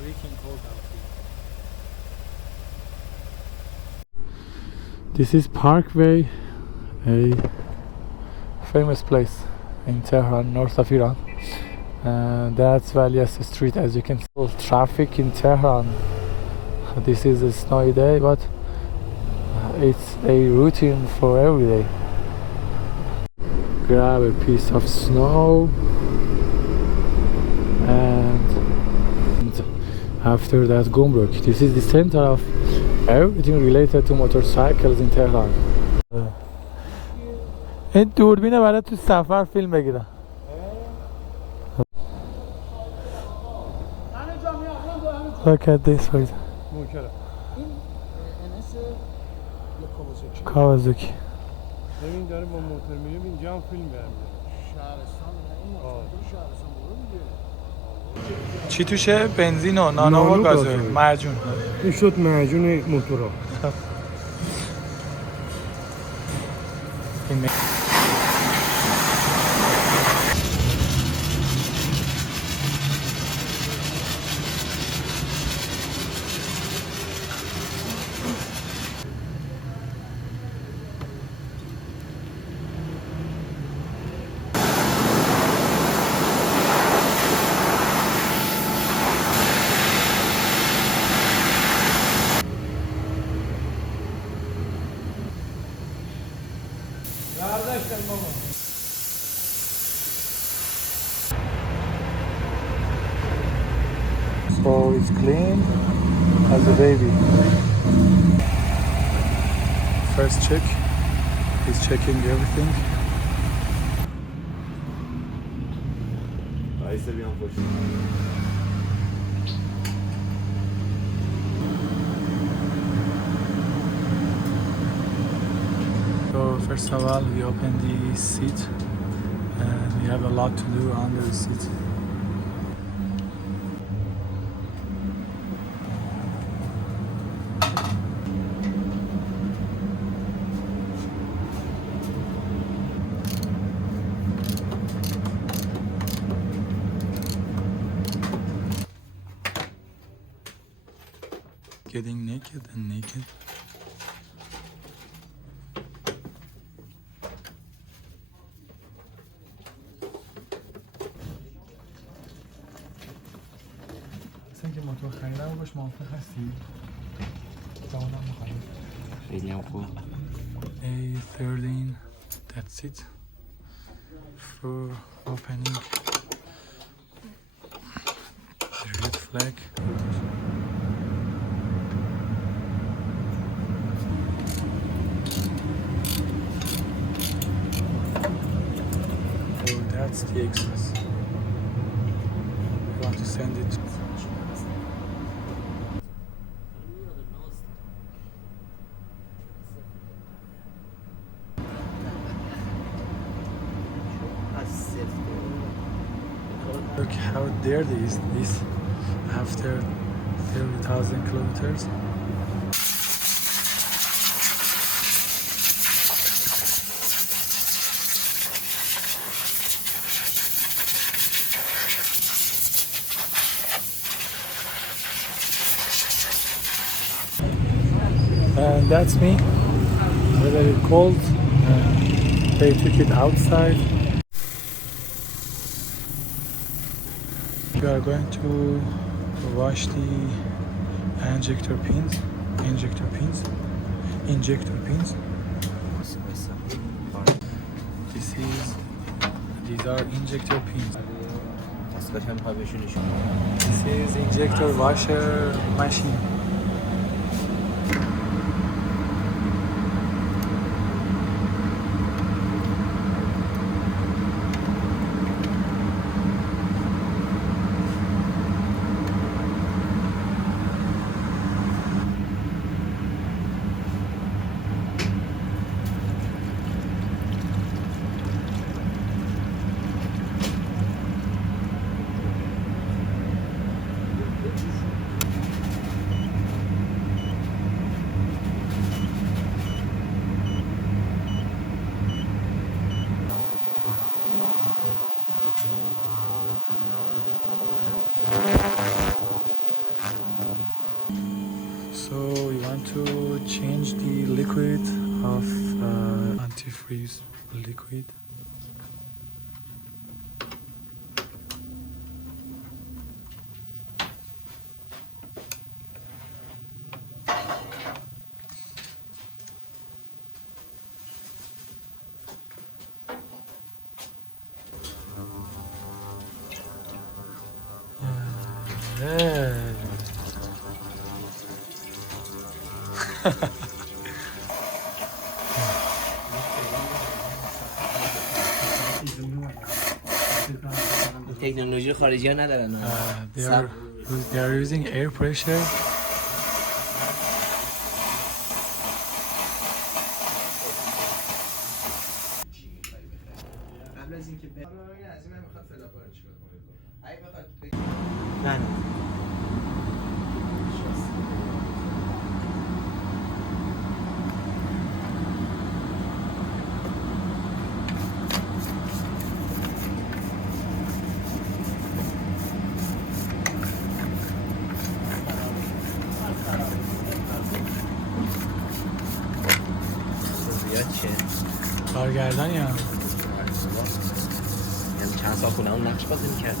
freaking cold out here. This is Parkway, a famous place in Tehran, north of Iran. That's Valias Street, as you can see. Traffic in Tehran. This is a snowy day, but it's a routine for every day. Grab a piece of snow, and after that Gumruk. This is the center of everything related to motorcycles in Tehran. این دوربینه برای تو سفر فیلم بگیرم. Look at this way. Kawasaki. ببین داره با موتور میره اینجا هم فیلم برمی‌داره. شهرستان این چی توشه؟ بنزین و نانو و گازوئیل معجون. این شد معجون موتورها. So it's clean as a baby. First check. He's checking everything. So first of all, we open the seat, and we have a lot to do under the seat. Getting naked and naked. اصلا که موتور خریدم باش موافق هستی؟ زمانم میخوایم خیلی هم خوب. A13, that's it for opening the red flag. That's the extras. We want to send it. Look how dirty is this after 30,000 kilometers. And that's me. Very cold. They took it outside. We are going to wash the injector pins. These are injector pins. This is injector washer machine. want to change the liquid of antifreeze liquid. تکنولوژی خارجی ها ندارن. They are using air pressure. نه نه زیاد چه؟ کارگردانی هم یعنی چند سال خونه اون نقش بازی میکرد.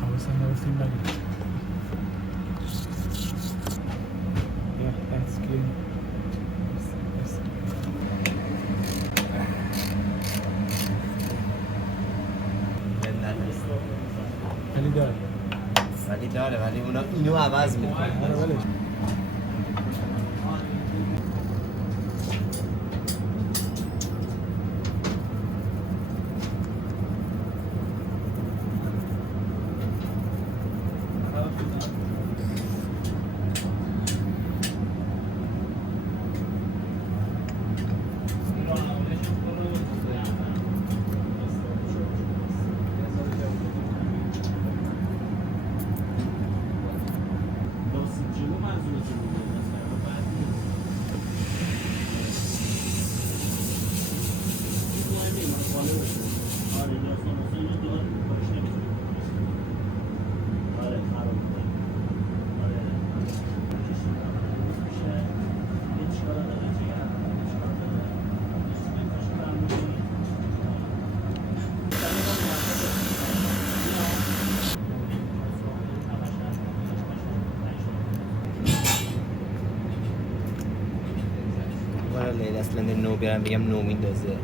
حواسم نرفتیم بگیم. Yeah, that's clean. Yes. ولی داره. ولی داره ولی اونا اینو عوض میکنه. آره ولش. لیل اصلا نو برم بگم نو میندازه.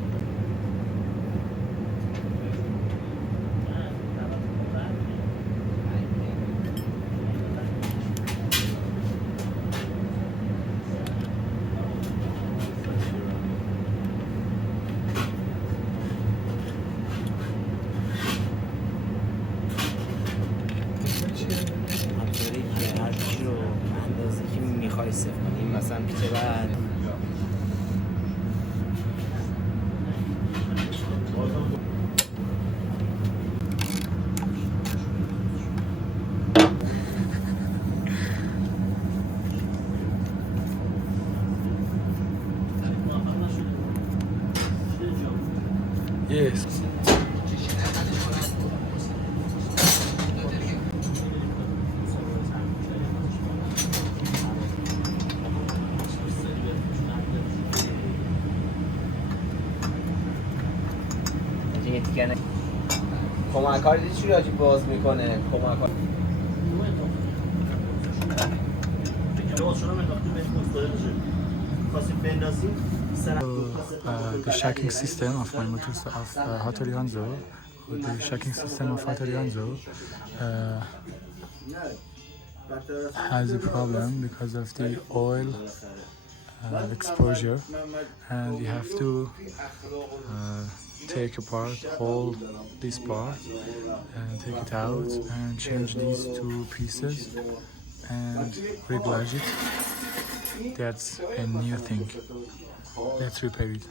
همطوری که هر چی رو اندازه که میخوای صفر کنی مثلا پیچه بعد Yes. کمک‌کار دیدی چی راجی باز میکنه کمک‌کار The shocking system of my motor of Hattorianzo, the shocking system of Hattorianzo has a problem because of the oil exposure, and you have to take apart whole this part and take it out and change these two pieces and reglage it. That's a new thing. Let's repair it.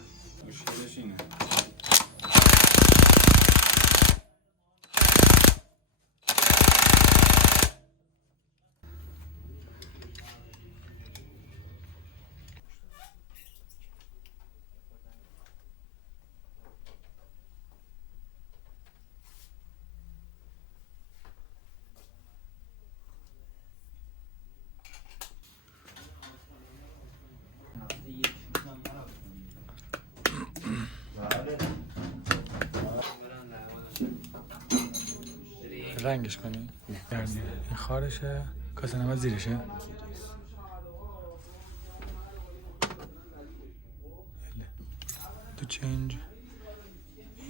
رنگش کنی؟ نه. این خارشه، کاسه نمک زیرشه. To change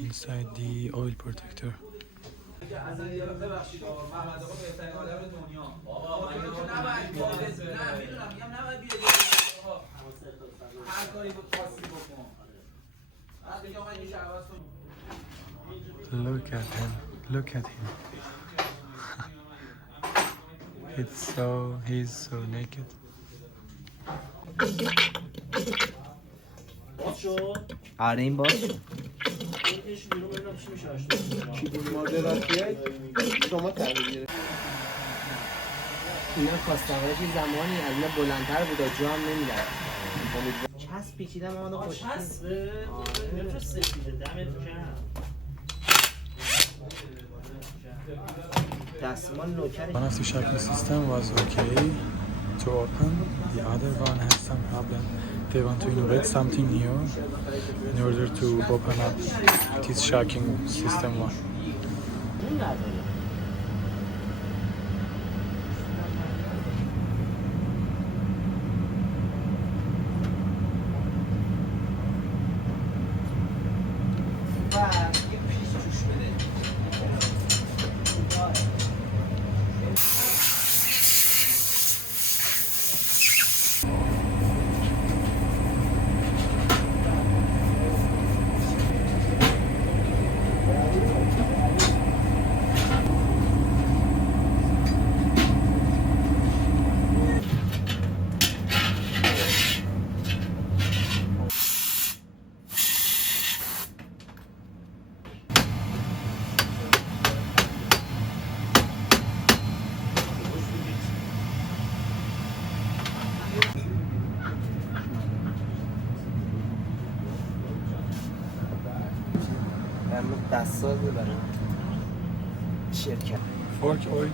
inside the oil protector. Look at him. Look at him. He's so naked. آره این باز مادراتیه شما تغییر اینا کاستمرش زمانی از اینا بلندتر بود و جا هم نمیدن چسب پیچیدم اما خوش چسبه متر سفیده دمت گرم دستمال نوکر One of the shocking system was okay to open. The other one has some problem. They want to innovate something new in order to open up this shocking system one. دستساز برای شرکت Fork oil.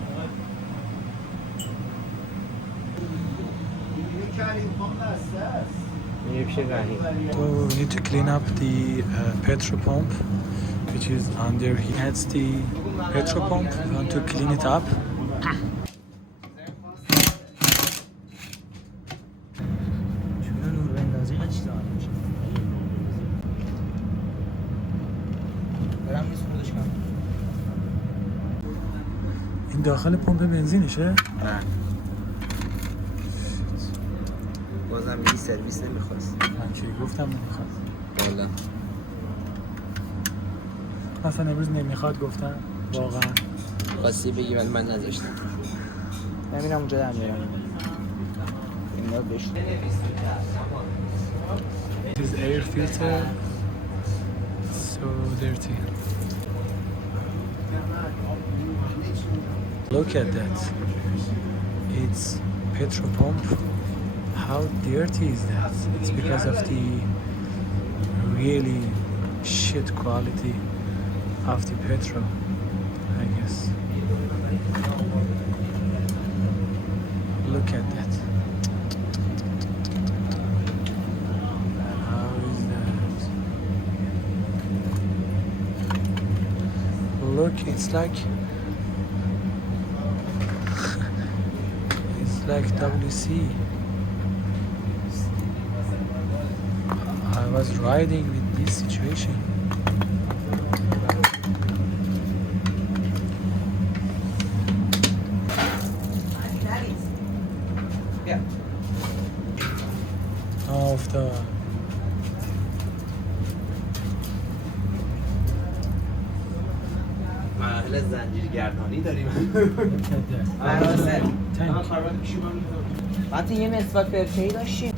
So we need to clean up the petrol pump, which is under here. That's the petrol pump. We want to clean it up. این داخل پمپ بنزینشه؟ نه بازم میگی سرویس نمیخواست من که گفتم نمیخواد. والا مثلا امروز نمیخواد گفتم واقعا خواستی بگی ولی من نذاشتم نمیرم اونجا در میرم این باید بشت This is air filter. So dirty. Look at that. It's petrol pump. How dirty is that? It's because of the really shit quality of the petrol, I guess. Look at that. How is that? Look, it's like like WC. I was riding with this situation. افتاد. مرحله زنجیرگردانی داریم. حتی یه مسواک فرچه‌ای داشتیم.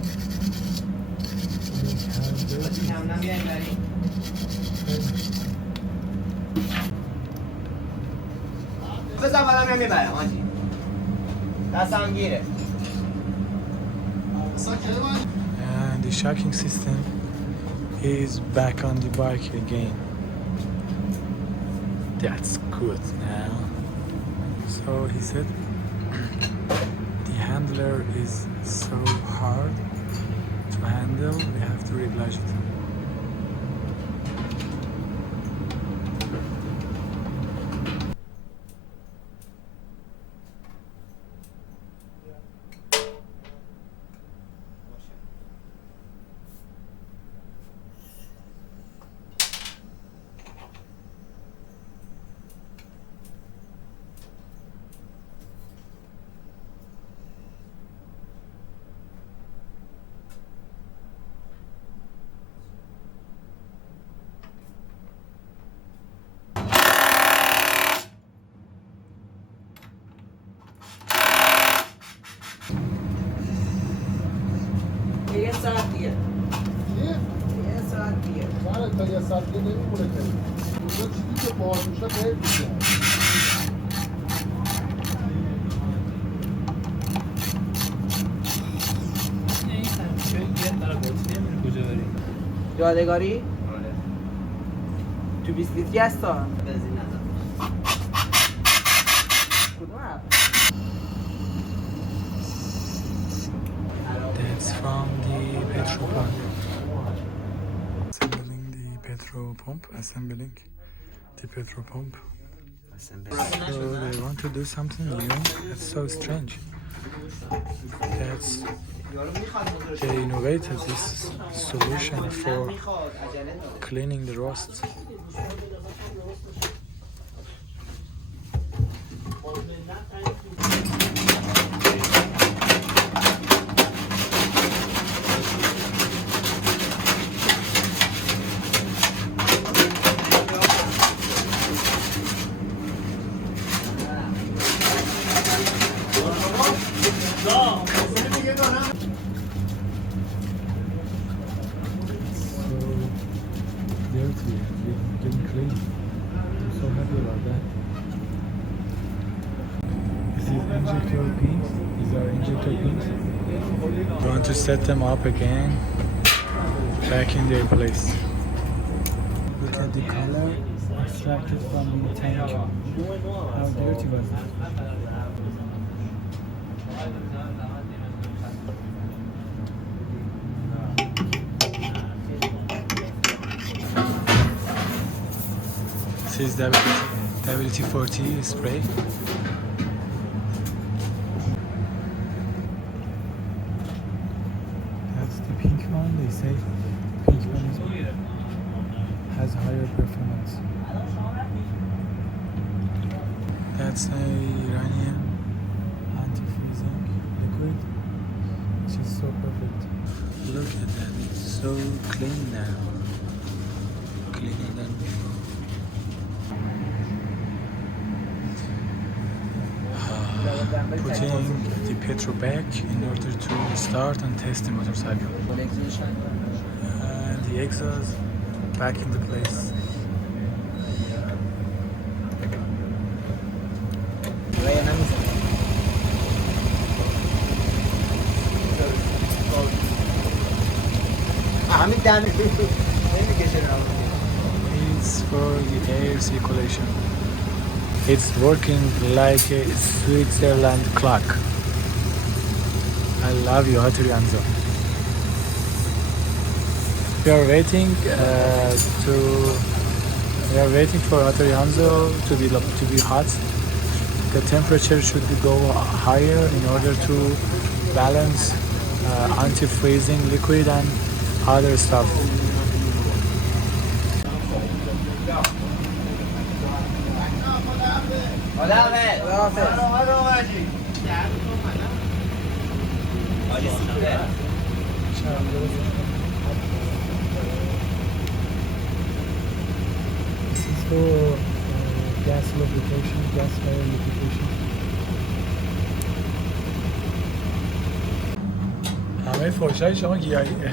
کم بیاین بریم. بزن بالا میام میبرم آجی. دستم گیره. And the shocking system is back on the bike again. That's good now. So he said the handler is so hard to handle, we have to reblage it. ساعت دیگه. چیه؟ یه ساعت دیگه. چند تا یه ساعت دیگه نمیمونه که اونجا چیزی که باز میشه خیلی میشه. یادگاری؟ تو 20 لیتری هستا؟ بنزین نزن. کدوم هست؟ That's from the petrol pump. Assembling the petrol pump. So they want to do something new. It's so strange. They innovated this solution for cleaning the rust. Dirty, getting clean. I'm so happy about that. This is injector pins. These are injector pins. We want to set them up again, back in their place. Look at the color extracted from the tank. How dirty was it? This is WT-40 spray. That's the pink one. They say pink one has higher performance. That's a Iranian anti-freezing liquid, which is so perfect. Look at that, it's so clean now. Cleaner than before. Putting the petrol back in order to start and test the motorcycle. And the exhaust back in the place. It's for the air circulation. It's working like a Switzerland clock. I love you, Haturianzo. We are waiting for Haturianzo to be hot. The temperature should go higher in order to balance anti-freezing liquid and other stuff. This is for gas lubrication, gas fire lubrication. همه فوشای شما گیاهیه.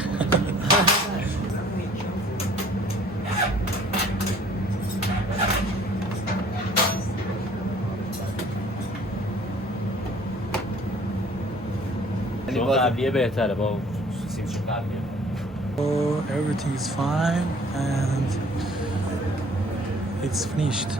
قبلیه بهتره با سیمشو قبلیه. So everything is fine and it's finished.